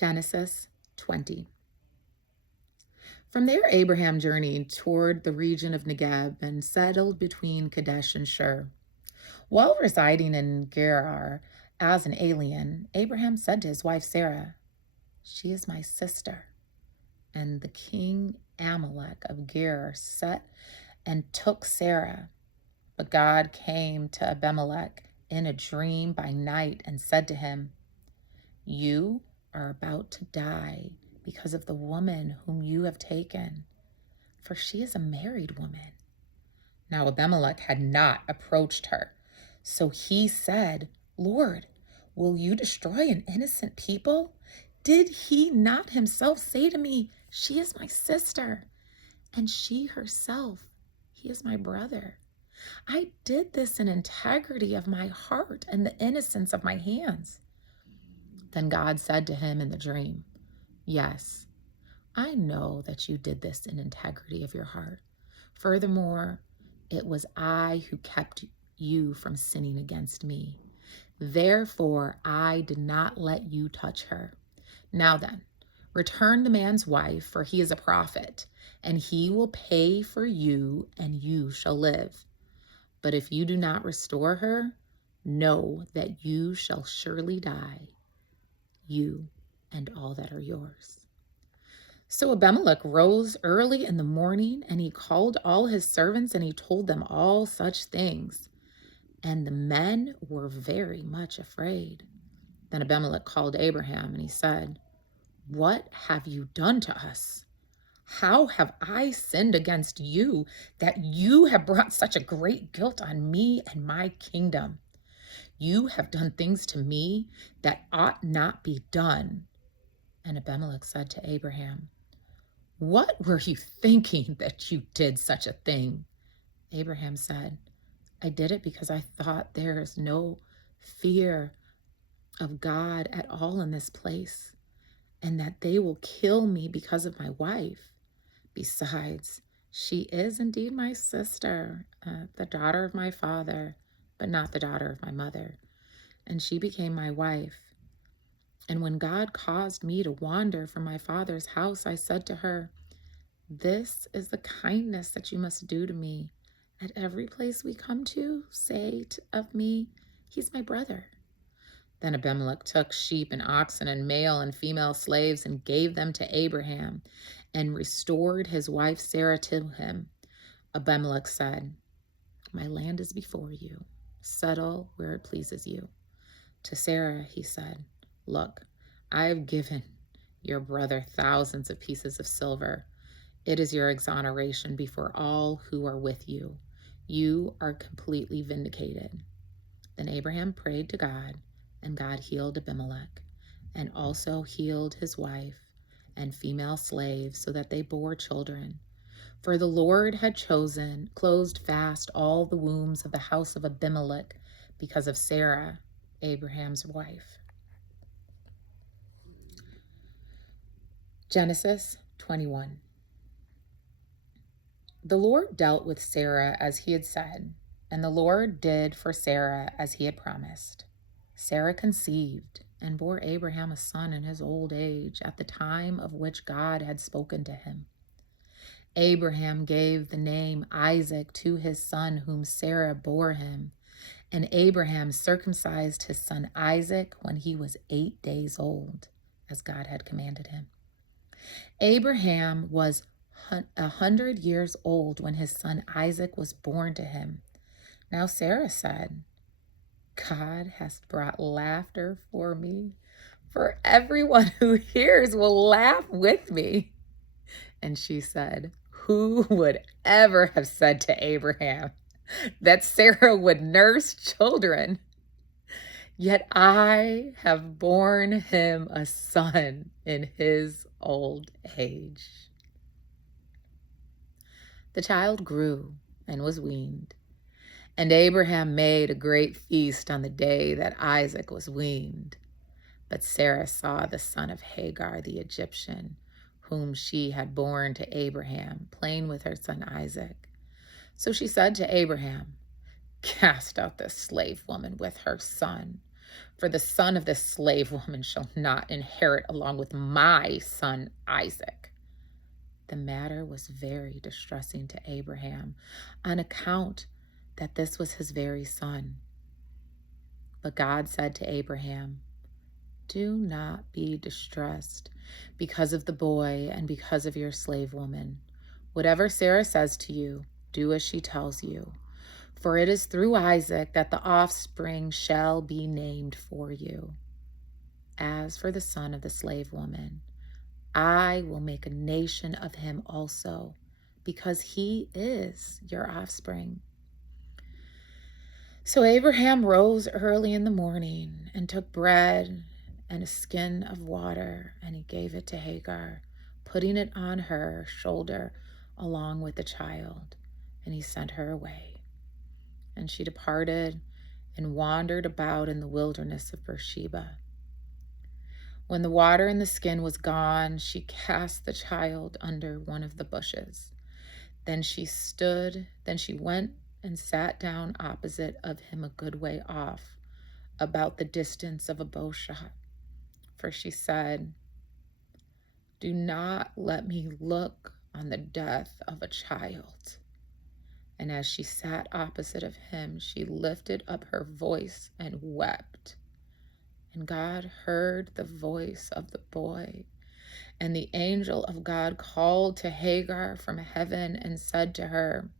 Genesis 20. From there, Abraham journeyed toward the region of Negeb and settled between Kadesh and Shur. While residing in Gerar as an alien, Abraham said to his wife Sarah, "She is my sister." And the king Amalek of Gerar set and took Sarah. But God came to Abimelech in a dream by night and said to him, "You are about to die because of the woman whom you have taken, for she is a married woman." Now Abimelech had not approached her. So he said, "Lord, will you destroy an innocent people? Did he not himself say to me, 'She is my sister,' and she herself, 'He is my brother'? I did this in integrity of my heart and the innocence of my hands." Then God said to him in the dream, "Yes, I know that you did this in integrity of your heart. Furthermore, it was I who kept you from sinning against me. Therefore, I did not let you touch her. Now then, return the man's wife, for he is a prophet, and he will pay for you, and you shall live. But if you do not restore her, know that you shall surely die, you and all that are yours." So Abimelech rose early in the morning, and he called all his servants, and he told them all such things. And the men were very much afraid. Then Abimelech called Abraham, and he said, "What have you done to us? How have I sinned against you that you have brought such a great guilt on me and my kingdom? You have done things to me that ought not be done." And Abimelech said to Abraham, "What were you thinking that you did such a thing?" Abraham said, "I did it because I thought there is no fear of God at all in this place, and that they will kill me because of my wife. Besides, she is indeed my sister, the daughter of my father, but not the daughter of my mother. And she became my wife. And when God caused me to wander from my father's house, I said to her, 'This is the kindness that you must do to me. At every place we come to, say of me, he's my brother.' Then Abimelech took sheep and oxen and male and female slaves and gave them to Abraham and restored his wife Sarah to him. Abimelech said, 'My land is before you. Settle where it pleases you.' To Sarah he said, 'Look, I have given your brother thousands of pieces of silver. It is your exoneration before all who are with you. You are completely vindicated.' Then Abraham prayed to God, and God healed Abimelech, and also healed his wife and female slaves, so that they bore children. For the Lord had closed fast all the wombs of the house of Abimelech because of Sarah, Abraham's wife. Genesis 21. The Lord dealt with Sarah as he had said, and the Lord did for Sarah as he had promised. Sarah conceived and bore Abraham a son in his old age, at the time of which God had spoken to him. Abraham gave the name Isaac to his son whom Sarah bore him, and Abraham circumcised his son Isaac when he was 8 days old, as God had commanded him. Abraham was 100 years old when his son Isaac was born to him. Now Sarah said, "God has brought laughter for me, for everyone who hears will laugh with me." And she said, "Who would ever have said to Abraham that Sarah would nurse children? Yet I have borne him a son in his old age." The child grew and was weaned, and Abraham made a great feast on the day that Isaac was weaned. But Sarah saw the son of Hagar the Egyptian, whom she had borne to Abraham, playing with her son Isaac. So she said to Abraham, "Cast out this slave woman with her son, For the son of this slave woman shall not inherit along with my son Isaac. The matter was very distressing to Abraham on account that this was his very son. But God said to Abraham, do not be distressed because of the boy and because of your slave woman. Whatever Sarah says to you, do as she tells you. For it is through Isaac that the offspring shall be named for you. As for the son of the slave woman, I will make a nation of him also, because he is your offspring. So Abraham rose early in the morning and took bread and a skin of water, and he gave it to Hagar, putting it on her shoulder along with the child, and he sent her away. And she departed and wandered about in the wilderness of Beersheba. When the water in the skin was gone, she cast the child under one of the bushes. Then she went and sat down opposite of him a good way off, about the distance of a bow shot. For she said, do not let me look on the death of a child. And as she sat opposite of him, she lifted up her voice and wept. And God heard the voice of the boy. And the angel of God called to Hagar from heaven and said to her,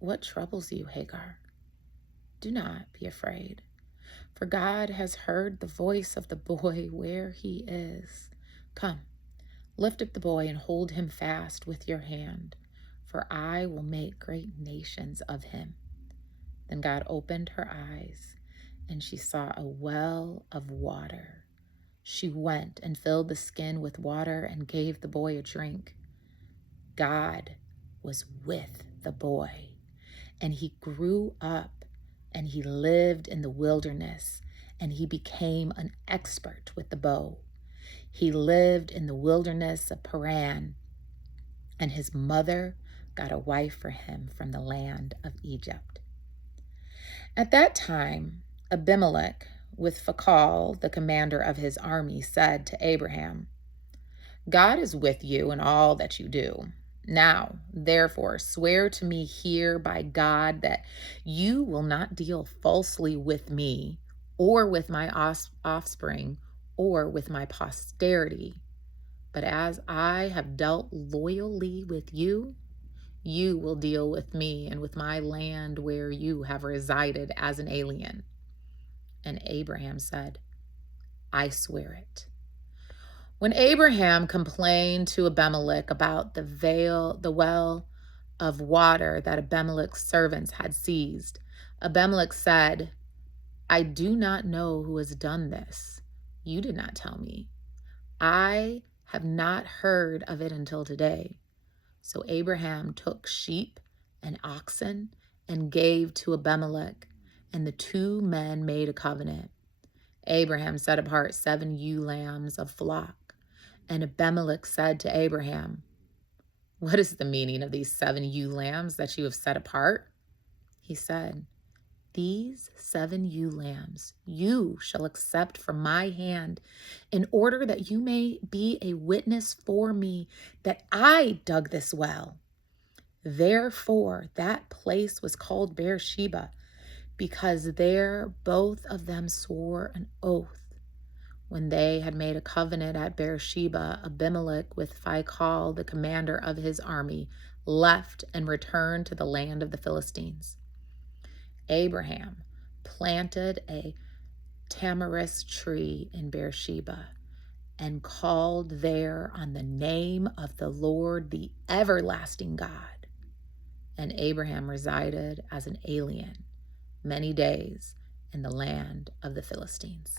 what troubles you, Hagar? Do not be afraid, for God has heard the voice of the boy where he is. Come, lift up the boy and hold him fast with your hand, for I will make great nations of him. Then God opened her eyes, and she saw a well of water. She went and filled the skin with water and gave the boy a drink. God was with the boy, and he grew up, and he lived in the wilderness, and he became an expert with the bow. He lived in the wilderness of Paran, and his mother got a wife for him from the land of Egypt. At that time, Abimelech, with Phicol, the commander of his army, said to Abraham, God is with you in all that you do. Now, therefore, swear to me here by God that you will not deal falsely with me, or with my offspring, or with my posterity. But as I have dealt loyally with you, you will deal with me and with my land where you have resided as an alien. And Abraham said, I swear it. When Abraham complained to Abimelech about the well of water that Abimelech's servants had seized, Abimelech said, I do not know who has done this. You did not tell me. I have not heard of it until today. So Abraham took sheep and oxen and gave to Abimelech, and the two men made a covenant. Abraham set apart 7 ewe lambs of flock, and Abimelech said to Abraham, what is the meaning of these 7 ewe lambs that you have set apart? He said, these 7 ewe lambs you shall accept from my hand, in order that you may be a witness for me that I dug this well. Therefore, that place was called Beersheba, because there both of them swore an oath. When they had made a covenant at Beersheba, Abimelech with Phicol, the commander of his army, left and returned to the land of the Philistines. Abraham planted a tamarisk tree in Beersheba and called there on the name of the Lord, the everlasting God. And Abraham resided as an alien many days in the land of the Philistines.